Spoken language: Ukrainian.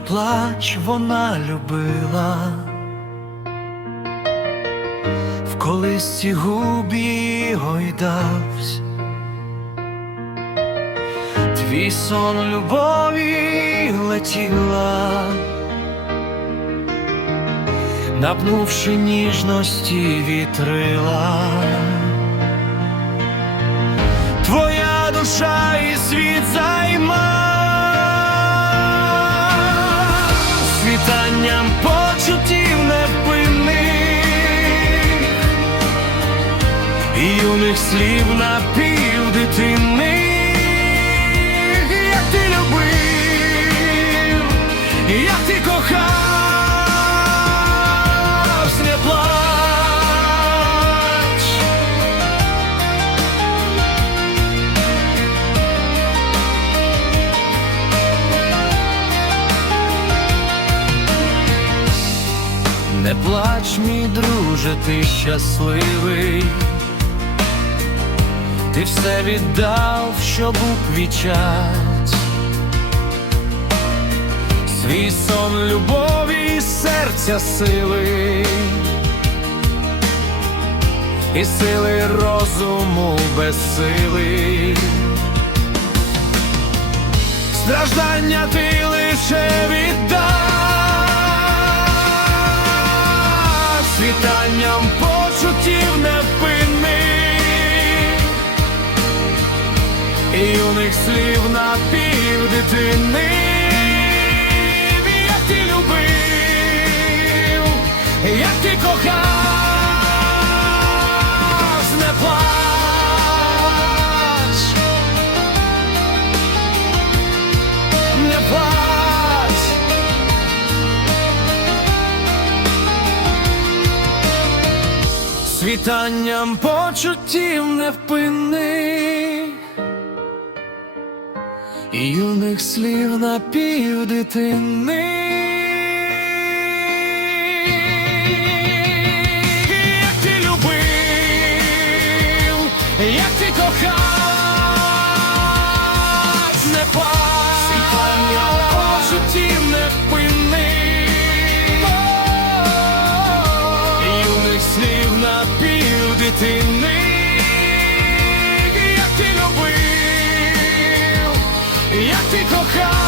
плач, вона любила, в колисці губі гойдавсь, твій сон любові летіла, напнувши ніжності вітрила. Твоя душа світанням почуттів невпинних і юних слів напів дитини. Як ти любив, як ти кохав, Не плач, мій друже, ти щасливий, ти все віддав, щоб уквічать свій сон любові і серця сили, і сили розуму без сили. Страждання ти лише віддав юних слів напів дитини. Як ти любив, як ти кохав, не плач, не плач. Світанням почуттів невпинних юних слів на пів дитини, Як ти любив, як ти кохав, не пам'ятання по житті не впини, юних слів на пів дитини. ти кохав.